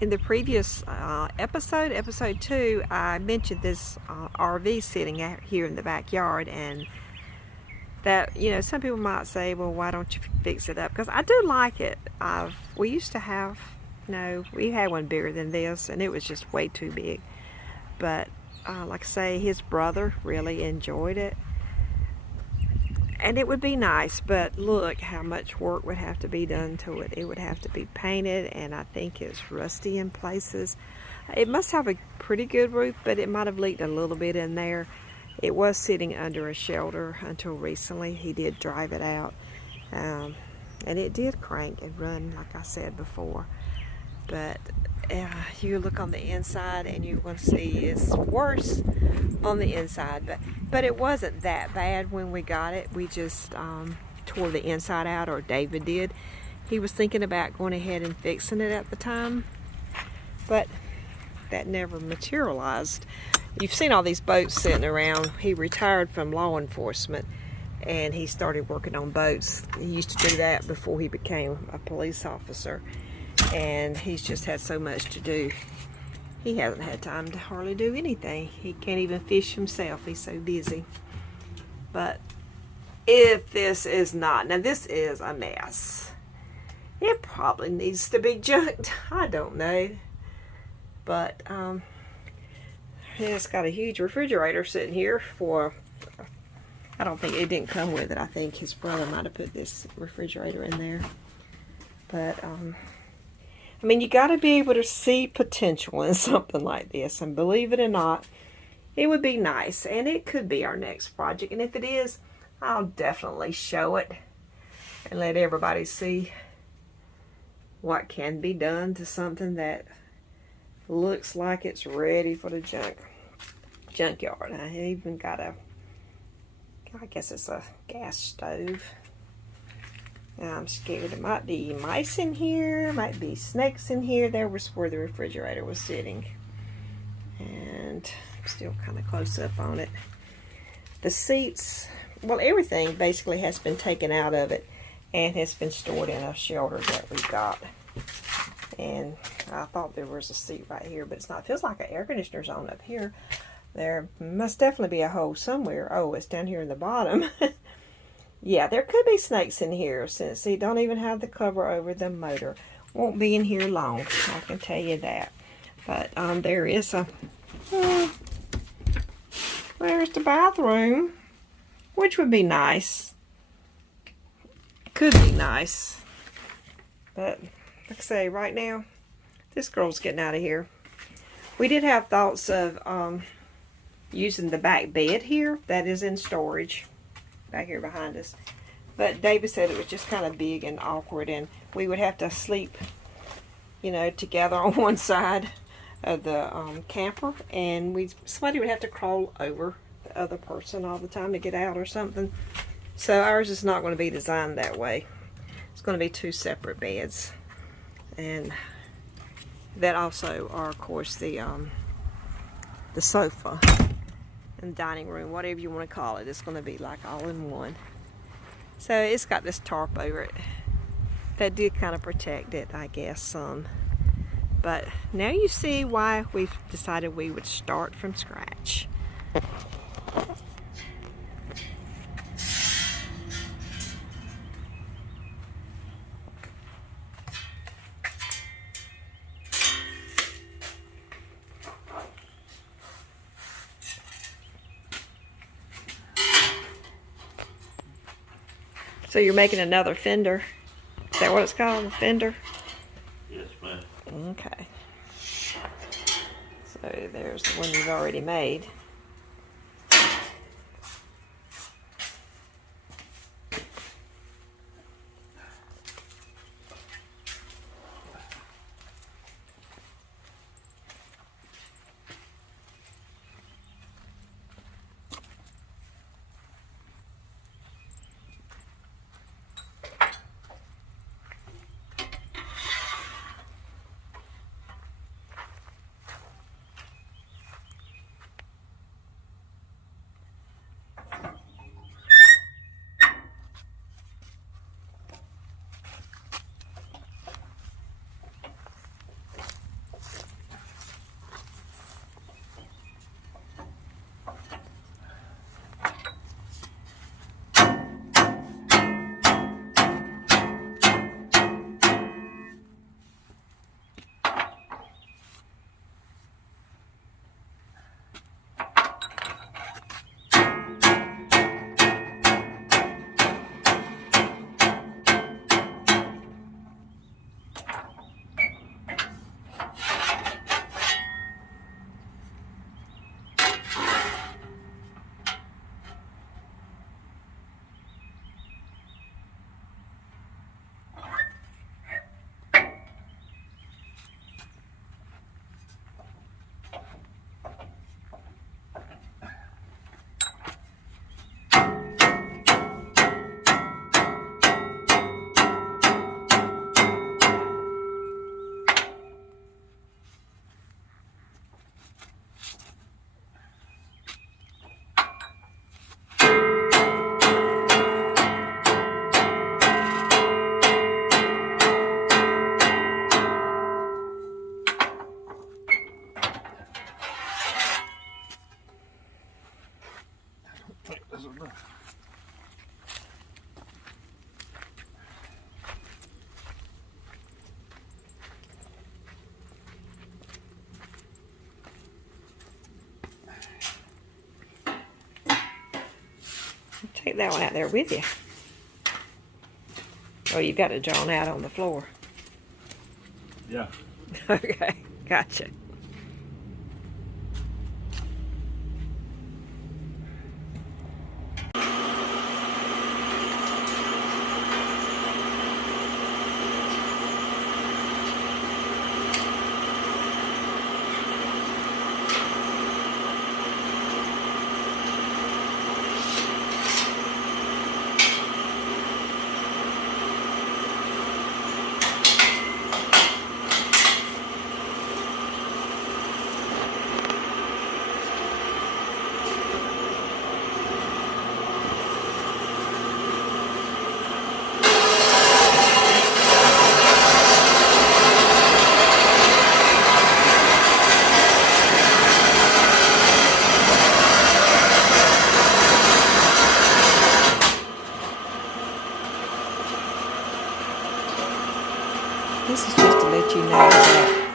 In the previous episode 2, I mentioned this RV sitting out here in the backyard, and that, you know, some people might say, well, why don't you fix it up? Because I do like it. We used to have, no, we had one bigger than this, and it was just way too big. But like I say, his brother really enjoyed it. And it would be nice, but look how much work would have to be done to it. It would have to be painted, and I think it's rusty in places. It must have a pretty good roof, but it might have leaked a little bit in there. It was sitting under a shelter until recently. He did drive it out, and it did crank and run, like I said before. But you look on the inside and you're going to see it's worse on the inside, but it wasn't that bad when we got it. We just tore the inside out, or David did. He was thinking about going ahead and fixing it at the time, but that never materialized. You've seen all these boats sitting around. He retired from law enforcement and he started working on boats. He used to do that before he became a police officer, and he's just had so much to do. He hasn't had time to hardly do anything. He can't even fish himself. He's so busy. But if this is not, now this is a mess. It probably needs to be junked. I don't know. But it's got a huge refrigerator sitting here for, I don't think it didn't come with it. I think his brother might have put this refrigerator in there. But I mean, you got to be able to see potential in something like this, and believe it or not, it would be nice, and it could be our next project. And if it is, I'll definitely show it and let everybody see what can be done to something that looks like it's ready for the junkyard. I even got a, I guess it's a gas stove. I'm scared there might be mice in here, might be snakes in here. There was where the refrigerator was sitting. And I'm still kind of close up on it. The seats, well, everything basically has been taken out of it and has been stored in a shelter that we got. And I thought there was a seat right here, but it's not. It feels like an air conditioner's on up here. There must definitely be a hole somewhere. Oh, it's down here in the bottom. Yeah, there could be snakes in here, since they don't even have the cover over the motor. Won't be in here long, I can tell you that. But there is a, there's the bathroom, which would be nice. Could be nice. But like I say, right now, this girl's getting out of here. We did have thoughts of using the back bed here. That is in storage back here behind us, but David said it was just kind of big and awkward, and we would have to sleep, you know, together on one side of the camper, and somebody would have to crawl over the other person all the time to get out or something. So ours is not going to be designed that way. It's going to be 2 separate beds, and that also are, of course, the sofa and dining room, whatever you want to call it. It's going to be like all in one. So it's got this tarp over it that did kind of protect it, I guess, some. But now you see why we've decided we would start from scratch. So you're making another fender? Is that what it's called, a fender? Yes, ma'am. Okay. So there's the one you've already made. Take that one out there with you. Oh, you got it drawn out on the floor. Yeah. Okay, gotcha. This is just to let you know that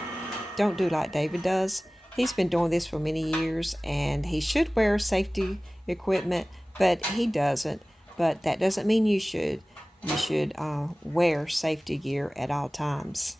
don't do like David does. He's been doing this for many years and he should wear safety equipment, but he doesn't. But that doesn't mean you should. You should wear safety gear at all times.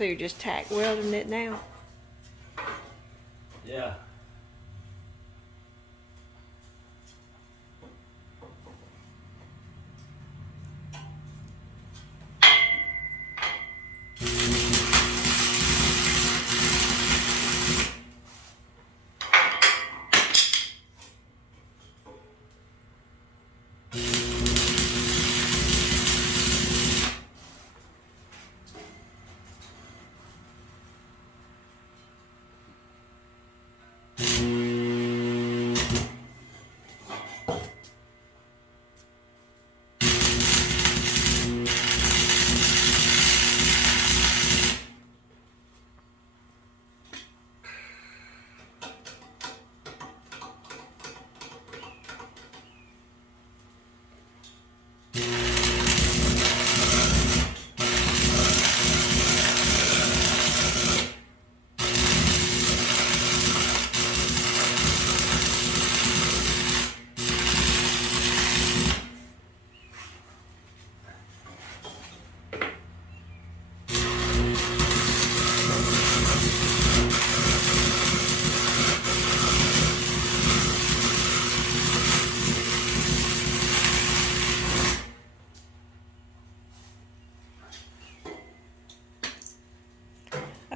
So you're just tack welding it now? Yeah.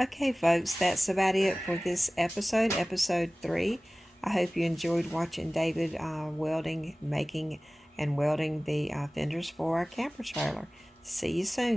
Okay, folks, that's about it for this episode 3. I hope you enjoyed watching David making and welding the fenders for our camper trailer. See you soon.